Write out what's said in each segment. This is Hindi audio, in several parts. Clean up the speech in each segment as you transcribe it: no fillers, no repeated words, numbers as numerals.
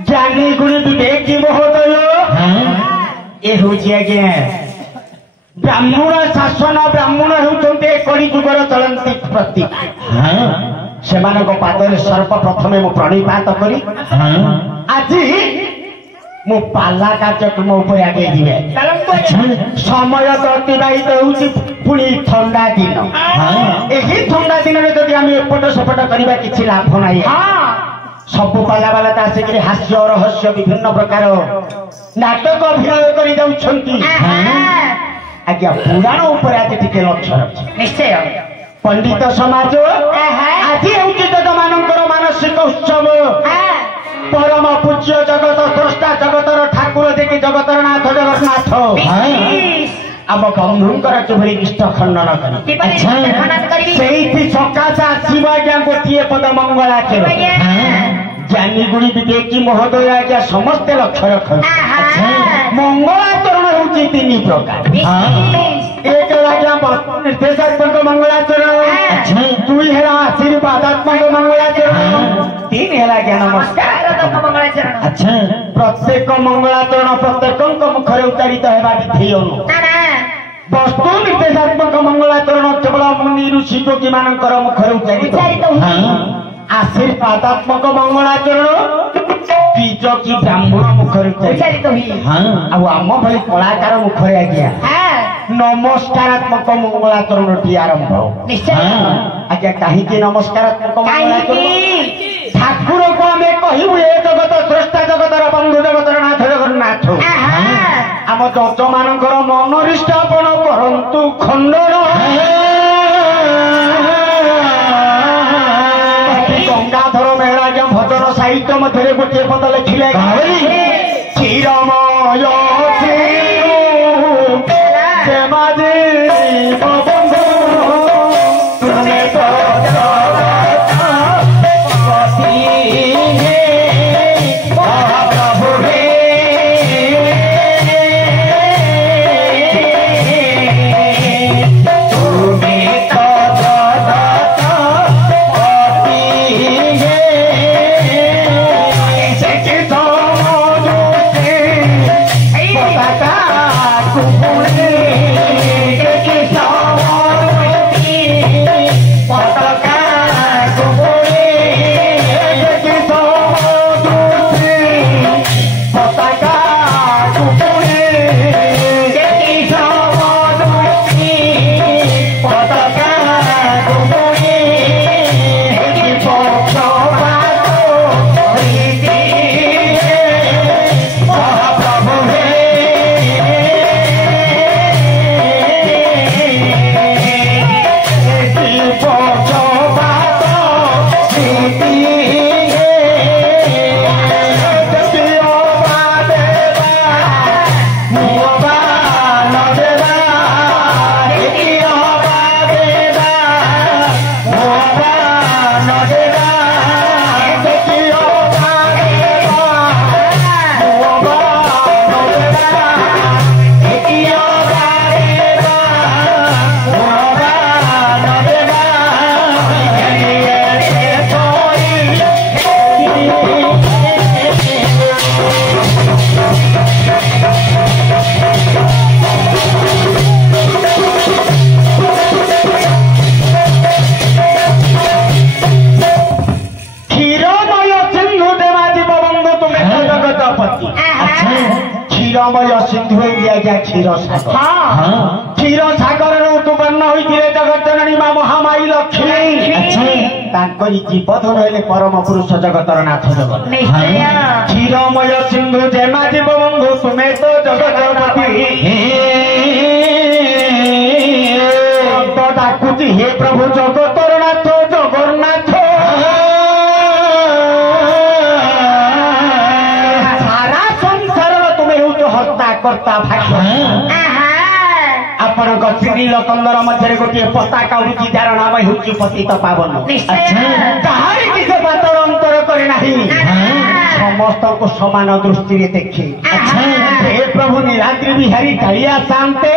ज्ञानी गुण विवेकी महोदय ए हूँ आज्ञा ब्राह्मण शासन ब्राह्मण होती कलिजुगर चलती प्रतीक से पादर सर्प प्रथम मु प्रणिपात करी आज मु पाला कार्यक्रम उपर आगे जीवे समय तो अतिबाहित होउछि पुणी ठंडा दिन यही ठंडा दिन में जब आम एपट सेपट करवा किसी लाभ नहीं सबु पाला बाला तो आसिक हास्य रहस्य विभिन्न प्रकार नाटक अभिनय कर जाउछंती आज्ञा पुराण उपर आज टिके लक्ष्य रखी निश्चय पंडित समाज आज होउछि जग मानकर मानसिक उत्सव परम पूज्य जगत स्रष्टा जगतर ठाकुर जे कि जगतर नाथ जगन्नाथ आम बंधुंकर किभଳି निष्ठ खंडन करी सेठी सकाशे आसीब आज्ञा गोटे पद मंगलाचरण ज्ञानी गुणी विवेकी महोदय आज्ञा समस्ते लक्ष्य रखते मंगलाचरण होउछि तीन प्रकार एक आज्ञा निर्देशात्मक मंगलाचरण दुई है आशीर्वादात्मक मंगलाचरण तीन है नमस्कार अच्छा प्रत्येक मंगलाचरण प्रत्येक मुखर उच्चारित होगा विधि वस्तु निर्देशात्मक मंगलाचरण केवल मुनि ऋषि योगी मानकर मुखर उच्चारित आशीर्वादात्मक मंगलाचरण बीज की ब्राह्मण मुखर उच्चारित आम भली कलाकार मुखर आज्ञा नमस्कारात्मक मंगलाचरण टी आरंभ आज्ञा कहीं नमस्कारात्मक मंगलाचरण ठाकुर को आम कहू ए जगत स्रष्टा जगतर बंधु जगतर नाथ जगन्नाथ आम जज मानकर मनरिष्टापन करंतु खंडन गंगाधर मेहरा भजन साहित्य मध्य गोटे पद लिखिले क्षीरमय क्षीर सागर उत्पन्न होते जगत जननी मां महामाई लक्ष्मी जीवधन हेले परम पुरुष जगतर नाथ जगत क्षीरमय सिंधु जेमा जीव बंधु तुम्हें तो जगतपति डाकुची हे प्रभु जगतर नाथ जगन्नाथ सारा संसार तुम्हें हो हस्ता करता भाग्य आपण श्री लकंदर मध्य गोटे पताका उड़ी जार नाम हूँ पतित पावन कहार किसी पातर अंतर करे समस्त को समान दृष्टि देखे हे प्रभु नीलाद्रि बिहारी कालिया शांते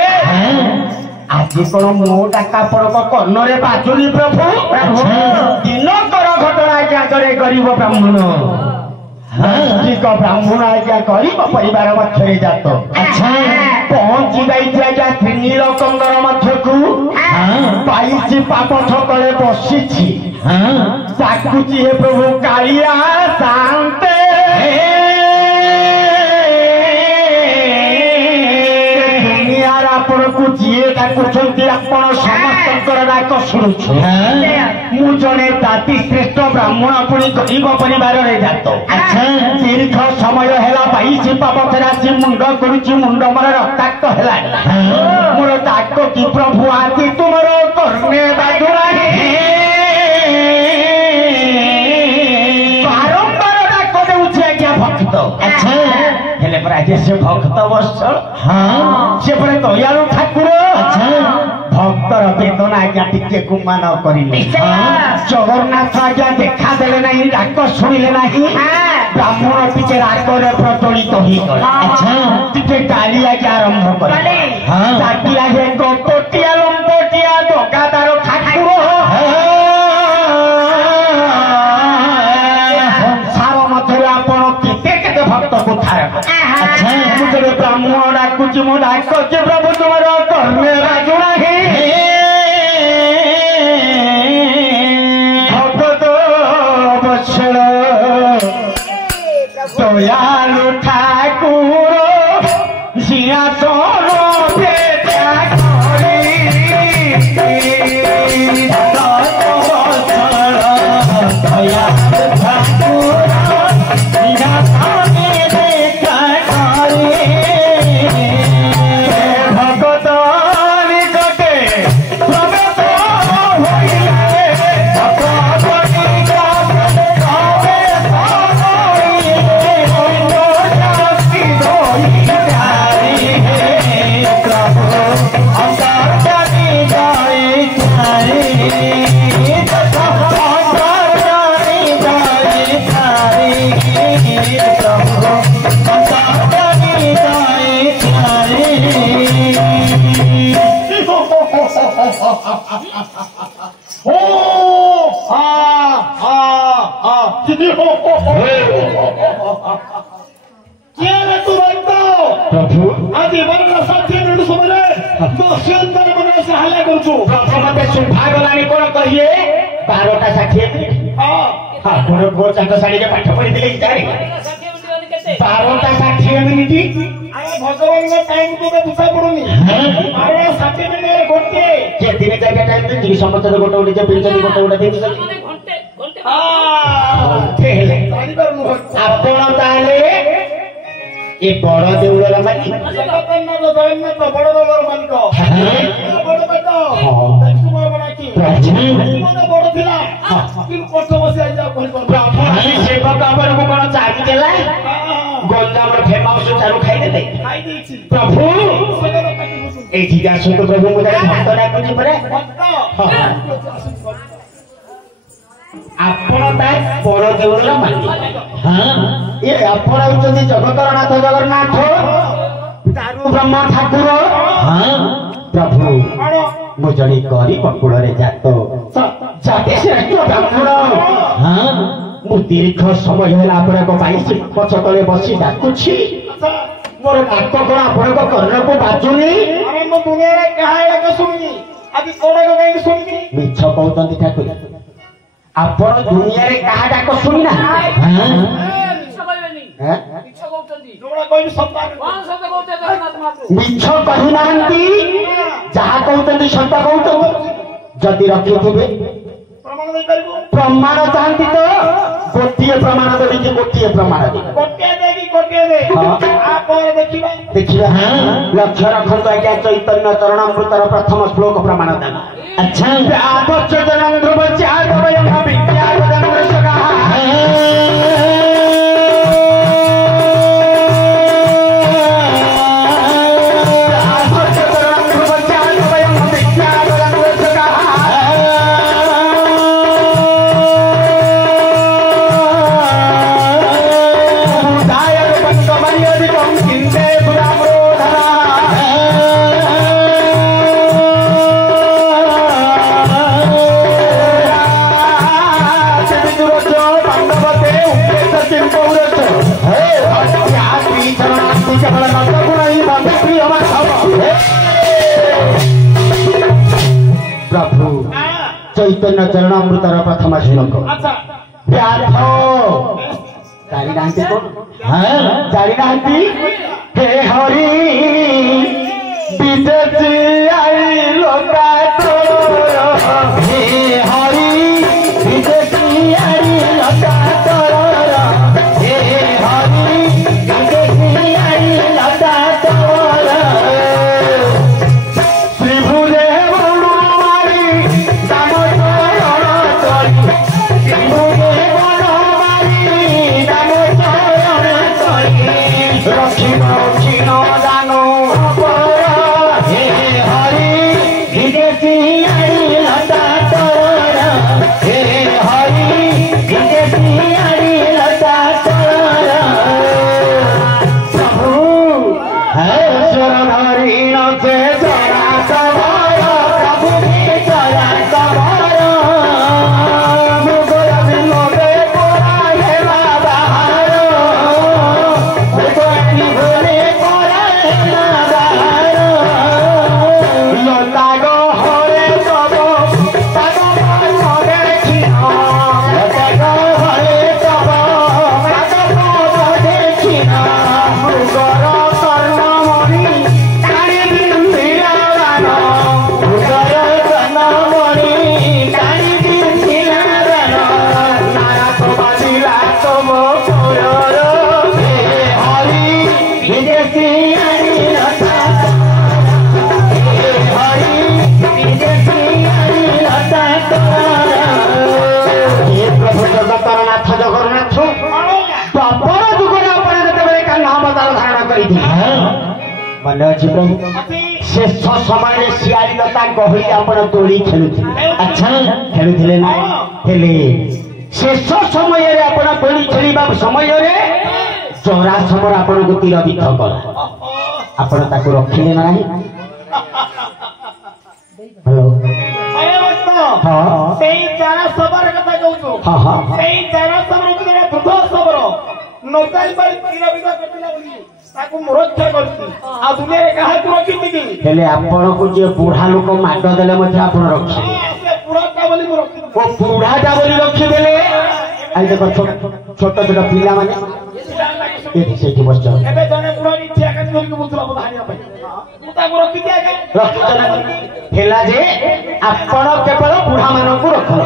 आज कौन मो डाका पड़क कर्णरे बाजुनी प्रभु दिनकर घटना आज्ञा करे गरीब ब्राह्मण ठीक ब्राह्मण आज्ञा गरीब परिवार मध्य जात पहुंची जाइए आज्ञा त्रिनील कंदर मध्य को पाई पाप छकले बसी डाकुची हे प्रभु कालिया शांते दुनियार आपण को जीए डाकुछंती आपण समस्तकर डाक शुणुछु मु जने जाति श्रेष्ठ ब्राह्मण पुणी गरीब परिवार रे जात दीर्घ समय हेला पाई पाप फेरासी मुंड करुची मुंड मोर रक्ताक्त हेला मोर डाक की प्रभु आदि तुमर कर्णे बाजुरा भक्त हेले पराजे से भक्त वर्षल से परे दयालु ठाकुर भक्तर वेदना आज्ञा टिके गुमान करिले जगन्नाथ आज्ञा देखा देले नहीं डाक शुणिले नहीं ब्राह्मण टिके रागरे प्रज्वलित होई गले टिके गाली आज्ञा आरंभ करे डाकिला हे गोपटिया लंबटिया दोगादार ठाकुर भक्त को मुझे ब्राह्मण डाकुच मो डाक प्रभु तुमर कर्मे राजुना हे भक्त बत्सल दयालु ठाकुर सिंहासन भेटा करे दयालु ठाकुर प्रभु आज वर्ण 60 मिनट समय दस्यंतर मन से हल्ला करछु प्रभु मते सुभाग लानी कोन कहिए 12टा 60 मिनिट हां कोन गो चांद साडी के पाठ पढि दिले जारी 12टा 60 मिनिट आए भगवान ने टाइम को बुझा पड़ुनी 12 60 मिनिट गोटे के दिन जाके टाइम दे जी समस्त गोटे गोटे जे पिन गोटे गोटे दे घंटे ठेले आपण ताले ए बड़ देउलर मालिक जगन्नाथ जगन्नाथ बड़ देउलर मालिक बड़ बेट देखु मोर बनाकी मन बड़ थिला किन कोठ बसे आइजा कहल ब्राह्मण सेवक अपन को कोन चाबी देला गोलदाम रे फेमस चारु खाइ देले खाइ देछि प्रभु ए जिगा सुत प्रभु मुदा भक्त डाकुछि परे भक्त आपण तार बड़ देउलर मालिक ये आपण होचंदी जगतरनाथ जगन्नाथ दारू ब्रह्म ठाकुर प्रभु मो जणी गरीब कुल रे जात जाते श्रेष्ठ ब्राह्मण मु दीर्घ समय होला आपण को पाई पछ तले बसी डाकुछि मोर नाक कोन आपण को कर्ण को बाजुनी अरे मो दुनिया रे कहाय को सुनी आदि कोडे को कहीं सुनी मिछ कहउतंती ठाकुर आपण दुनिया रे कहा डाक सुनी ना मिछ कहूनांती जहा कहते सत कहते जदि रखिथे प्रमाण चाहती तो गोटे प्रमाण देवी गोटे प्रमाण देखिए लक्ष्य रखत आज्ञा चैतन्य चरणामृतर प्रथम श्लोक प्रमाण देना अच्छा चैतन्य चरणामृतर प्रथम श्लोक व्याध जानी नांती को हां जानी नांती हे हरि विदेशी आई लोका तो हे हरि विदेशी आई लोका तो हे हरि विदेशी आई लोका तो मन अच्छी प्रभु शेष समय शियाली लता गहली आपण तोड़ी खेलुथिले अच्छा खेलुथिले ना हेले शेष समय रे आपण तोड़ी खेलिबा समय रे चोरा समर आपण को तीर बिथ कला आपण ताको रखिले नाही हेलो अरे मस्त हां सेई चारा सबर कथा कहू हां हां सेई चारा सबर के दुध सबर नोकाई पर तीर बिथ कटला बोली ताकू मुरक्षा करती आ दुनिया रे काहा को रखिति कि हेले आपण को जे बूढ़ा लोक माट देले मथे आपण रखी से पूरा का बोली मु रखि ओ बूढ़ा टा बोली रखी देले आई देखो छोट छोट पिला माने ये सेठी बस जाओ एबे जने बुढ़ा नि ठिया का धरि को बुतला बधानिया पे मु ताकू रखि दिया के रखी हेला जे आपण केवल बूढ़ा मानन को रखल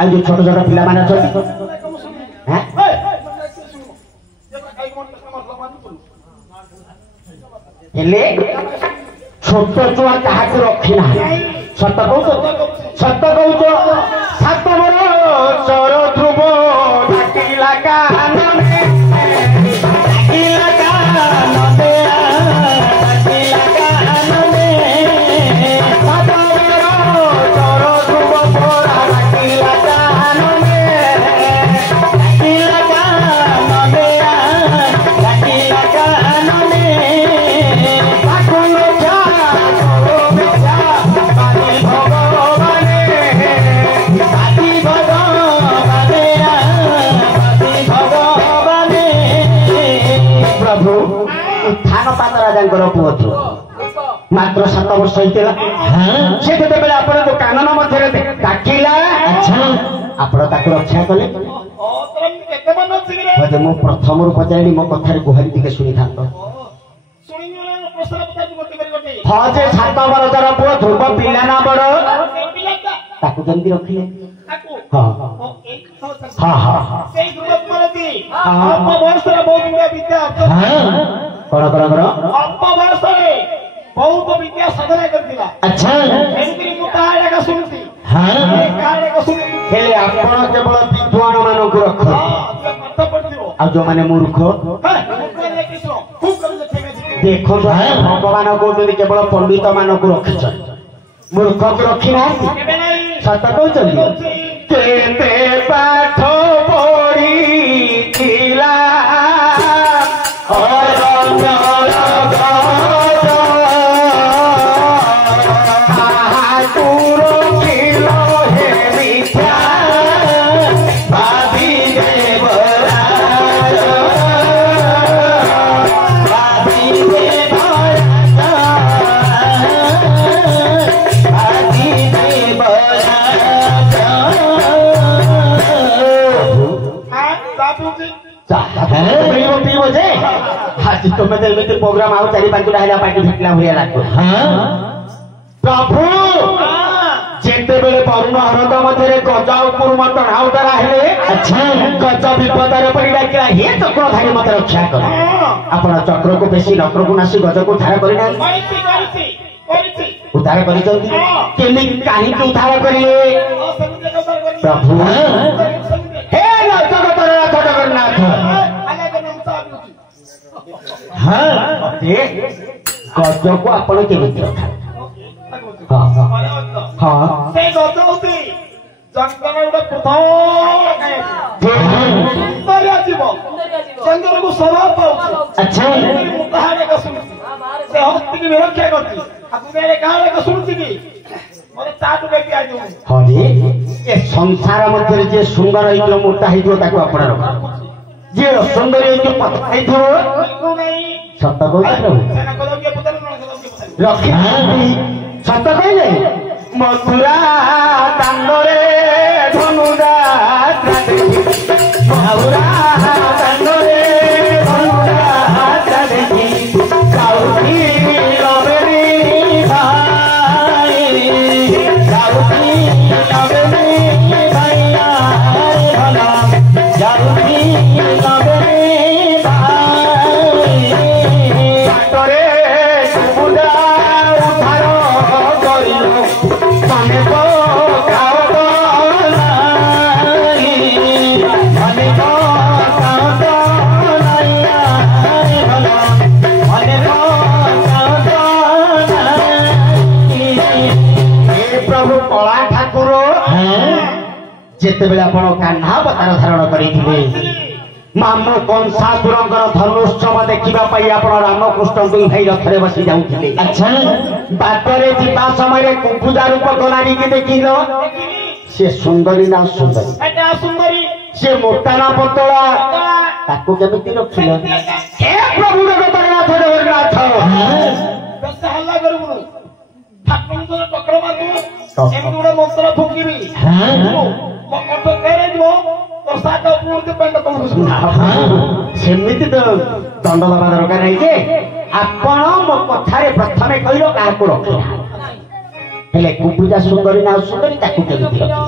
आई जो छोट छोट पिला माने अछती हैं हेले छोट छुआ कहा को रखी ना सत कहू सात बर चर ध्रुव ढाकिला कान मात्र 7 वर्ष होइतेला से केते बेले आपण को कानन मध्य डाकिला अच्छा आपण ताको रक्षा कले ओतरम केते मन अछि रे बजे मो प्रथम रु पचाइली मो कथारे गुहारी दिके सुनी थांतो सुनी गेला प्रश्न पचाइ गोटे करी गोटे हां जे 7 बरदर पुओ ध्रुव पिला ना बड़ पिलाता ताको जंदी रखिले ताको हां ओ एक हां हां सेई ध्रुव मारती अल्प वर्ष रे बहुत विद्या हां करा अल्प वर्ष रे बहुत विद्या साधना करथिला अच्छा एंत्री मुताया का सुनती हां कार्य का सुनती हेले आपण केवल विद्वान मानन को रख हां कथ पड़थिबो आ जो माने मूर्ख देखो भगवान कहते केवल पंडित मान को रखिछ मूर्ख को रखी ना सत कहते केते पाठ पढ़ी थिला ପିଉଛି ଚାହା ମିଳିବ ପିଇବ ଯେ ଆଜି ତମେ ତ ଏମିତି ପ୍ରୋଗ୍ରାମ ଆଉ 4-5ଟା ହେଲା ପାଟି ଫିଟିଲା ଭଳିଆ ଲାଗୁ ପ୍ରଭୁ ଯେତେବେଳେ ବରୁଣ ହରଦ ମଧ୍ୟରେ ଗଜ ଉପରୁ ଟଣା ଉତରା ହେଲେ ଗଜ ବିପଦରେ ପଡ଼ି ଡାକିଲା ହେ ଚକ୍ରଧାରୀ ମତେ ରକ୍ଷା କର ଆପଣ ଚକ୍ରକୁ ବେଶୀ ନକ୍ରକୁ ନାସି ଗଜକୁ ଉଦ୍ଧାର କରିନାହାନ୍ତି ଉଦ୍ଧାର କରିଛନ୍ତି କେମିତି କାହିଁକି ଉଦ୍ଧାର କରିଲେ ପ୍ରଭୁ ହେ ଜଗତର ନାଥ ଜଗନ୍ନାଥ ଗଜକୁ ଆପଣ କେମିତି ରକ୍ଷା ସେ ଗଜ ହଉଛି ଜଙ୍ଗଲ ଗୋଟେ ପ୍ରଥମ ସୁନ୍ଦରିଆ ଜୀବ ଜଙ୍ଗଲକୁ ସ୍ୱଭାବ ପାଉଛି ମୁଁ କାହା ଡାକ ଶୁଣୁଛି ସେ ହସ୍ତିକି ନିରକ୍ଷା କରୁଛି ଆପଣଙ୍କ କାହା ଡାକ ଶୁଣୁଛି କି ମତେ ତାଠୁ ବେଶୀ ଆଜି ହରି ଏ ସଂସାର ମଧ୍ୟରେ ଯିଏ ସୁନ୍ଦର ହେଇଥିବ ମୋଟା ହେଇଥିବ ତାକୁ ଆପଣ ରଖ ଯିଏ ସୁନ୍ଦର ହେଇଥିବ ପତଳା ହେଇଥିବ ସତ କହୁଛ ରଖିନାହାନ୍ତି ସତ କହିଲେ ମଥୁରା ଦାଣ୍ଡରେ ଧନୁରା ମଥୁରା ଦାଣ୍ଡରେ ଧନୁରା ଦେଖି ସାଉଥି ଲବେରୀ ଭାଇ ସାଉଥି ଲବେରୀ ଭାଇଆ ଭଲ ସାଉଥି ଲବେରୀ ଭାଇ ବାଟରେ ସୁବୁଦା ଉଦ୍ଧାର କରିଲୁ ମନେ ପକାଅ ନାହିଁ ମନେ ପକାଅ ନାହିଁ ଭଲ ମନେ ପକାଅ ନାହିଁ ହେ ପ୍ରଭୁ କଳା ଠାକୁର ଯେତେବେଳେ ଆପଣ କାହ୍ନା ଅବତାର ଧାରଣ କରିଥିଲେ ମାମ କଂସାସୁରଙ୍କର ଧନୁଷ୍ଠବ ଦେଖିବା ପାଇଁ ଆପଣ ରାମକୃଷ୍ଣ ଦୁଇ ଭାଇ ରଥରେ ବସି ଯାଉଥିଲେ ବାଟରେ ଯିବା ସମୟରେ କୁକୁଜା ରୂପକ ନାରୀକି ଦେଖିଲ ସେ ସୁନ୍ଦରୀ ନା ସୁନ୍ଦରୀ ସେ ମୋଟା ନା ପତଳା ତାକୁ କେମିତି ରଖିଲ ହେ ପ୍ରଭୁ ଜଗନ୍ନାଥ ଜଗନ୍ନାଥ ହଲ୍ଲା କରିବୁନୁ ଠାକୁରଙ୍କର ଚକ୍ର ମାରିବୁ ଏମିତି ଗୋଟେ ମନ୍ତ୍ର ଫୁଙ୍କିବି କଣ୍ଠ ଫେରେ ଯିବ ସେମିତି ତ ଦଣ୍ଡ ଦବା ଦରକାର ନାହିଁ ଯେ ଆପଣ ମୋ କଥାରେ ପ୍ରଥମେ କହିଲ କାହାକୁ ରଖିଲା ହେଲେ କୁକୁଜା ସୁନ୍ଦରୀ ନା ସୁନ୍ଦରୀ ତାକୁ କେମିତି ରଖିଲା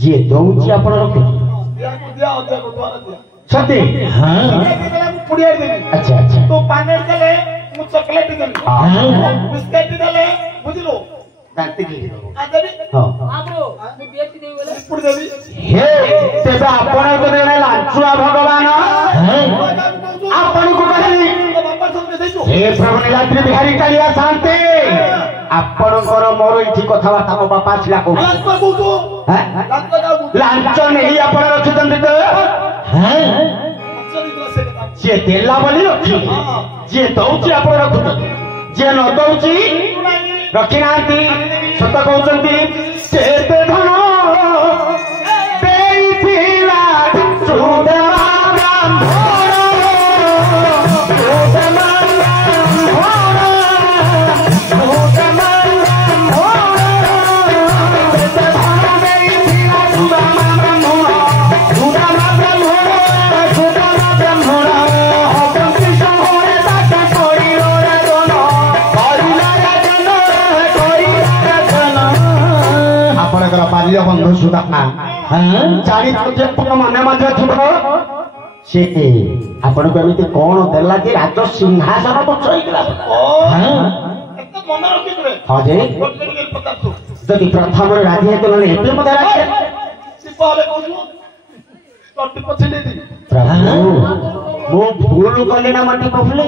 ଯିଏ ଦଉଛି ଆପଣ ରଖିଲେ ସତେ ଆଚ୍ଛା ଆଚ୍ଛା ତୁ ପାଣି ଦେଲେ ମୁଁ ଚକଲେଟ ଦେବି ବିସ୍କେଟ ଦେଲେ ବୁଝିଲୁ ତେବେ ଆପଣ ଲାଞ୍ଚୁଆ ଭଗବାନ ଆପଣଙ୍କୁ କହିଲି ହେ ପ୍ରଭୁ ନୀଳାଦ୍ରି ବିହାରୀ କାଳିଆ ଶାନ୍ତି ଆପଣଙ୍କର ମୋର ଏଇଠି କଥାବାର୍ତ୍ତା ମୋ ବାପା ଆସିଲା କହୁଛୁ ଲାଞ୍ଚ ନେଇ ଆପଣ ରଖିଛନ୍ତି ତ ଯିଏ ଦେଲା ବୋଲି ରଖି ଯିଏ ଦଉଛି ଆପଣ ରଖୁଛନ୍ତି ଯିଏ ନ ଦଉଛି ରଖିନାହାନ୍ତି ସତ କହୁଛନ୍ତି କେତେ ଧନ ଦେଇଥିଲା ବାଲ୍ୟ ବନ୍ଧୁ ସୁଦାମା ଜାଣିଛନ୍ତି ଆପଣ ମନେ ମଧ୍ୟ ଥିବ ସେ ଆପଣଙ୍କୁ ଏମିତି କଣ ଦେଲା ଯେ ରାଜ ସିଂହାସନ ବଛଇଥିଲା ହଁ ଯେ ଯଦି ପ୍ରଥମରେ ରାଜି ହେତୁ ନହେଲେ ଏବେ ମଧ୍ୟ ରାଜି ମୁଁ ଭୁଲ କଲି ନା ମତେ କହୁଥିଲେ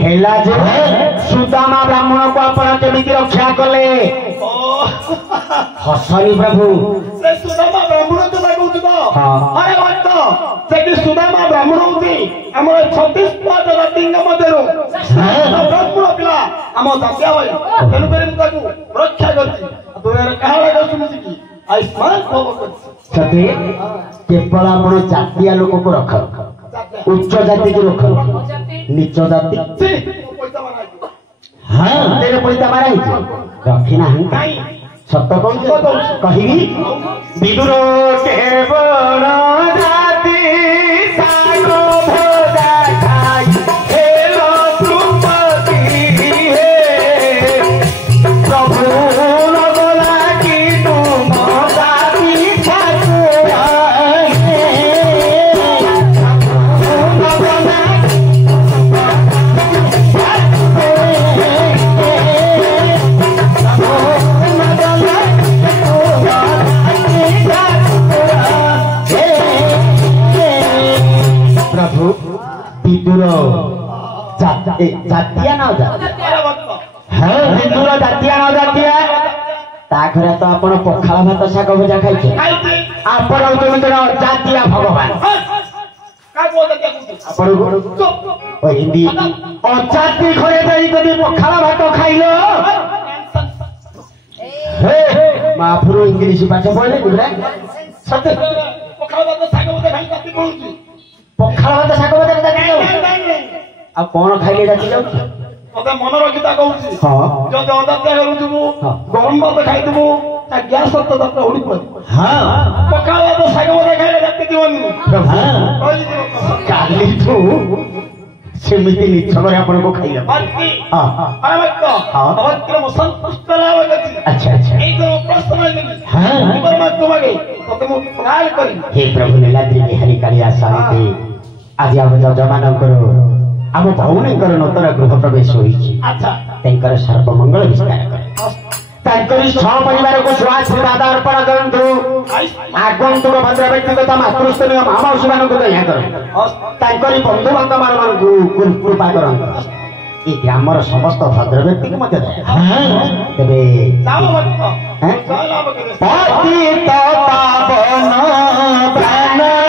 ହେଲା ଯେ ସୁଦାମା ବ୍ରାହ୍ମଣକୁ ଆପଣ କେମିତି ରକ୍ଷା କଲେ ହସନି ପ୍ରଭୁ ସେ ସୁଦାମା ବ୍ରାହ୍ମଣ କଥା କହୁଛୁ ତ ଆରେ ଭକ୍ତ ସେଠି ସୁଦାମା ବ୍ରାହ୍ମଣ ହଉଛି ଆମର 36 ଜାତିଙ୍କ ମଧ୍ୟରୁ ବ୍ରାହ୍ମଣ ପିଲା ଆମ ଦାସିଆ ଭାଇ ତେଣୁକରି ମୁଁ ତାକୁ ରକ୍ଷା କରିଛି ଦୁନିଆରେ କାହା ଲାଗି ଶୁଣୁଛି କି ଆୟୁଷ୍ମାନ ଭବ କରିଛି କେବଳ ଆପଣ ଜାତିଆ ଲୋକକୁ ରଖ उच्च जाति की रख नीच जाति हाँ तेरे पैसा मारा रखी ना सत कौन कहबी विदुर केवल जाति सागो भोजा खाई हेलो सुमति हे प्रभु लगला कि तुम जाति ठाकुरा प्रभु विदुर जातिया न हाँ विदुर जातिया न जातिया ता घरे तो आपण पखाला भात शाग भजा खाइछे आपण होतन जातिया भगवान आपण ओ हिंदी अजाति घरे जाई कदी पखाला भात खाइलो हे महापुरु इंग्लिश पाठ पढले गुरा सत्य पखाला भात शाग भजा खाइ जाति बोलुची पखाला भात शाग भजा जाति आ कोन खाइले जाति जाउ मते मन रखिता कहूची हां जो अजाति हेलुचु गरम भात खाइतबु ता गैस तो दत्त होली पड़ हां पखाला भात शाग भजा खाइले जाति जीवन काली तू सेमिति निछगरे आपण को खाइला बाकी हां अरे मत अवत्र मो संतुष्ट लाभ गति अच्छा अच्छा ए तो प्रश्न नहीं हां परमात्मा तुम्हारे तो तुम प्राण करी हे प्रभु नीलाद्री बिहारी कालिया शांति आज हम जजमान करो आम भौणी नूतन गृह प्रवेश होइछि अच्छा तेंकर सर्वमंगल विस्तार कर तांकरी छह परिवार को स्वाशीर्वाद अर्पण करंतु आगंतुक भद्र व्यक्तिगत मातृस्तरीय मामाउसी मान को दया कर तांकरी बंधु बांधव मान को कृपा करंतु ए ग्रामर समस्त भद्र व्यक्ति को मध्य दया तेबे लाभ भक्त लाभ करे पतित पावन प्राण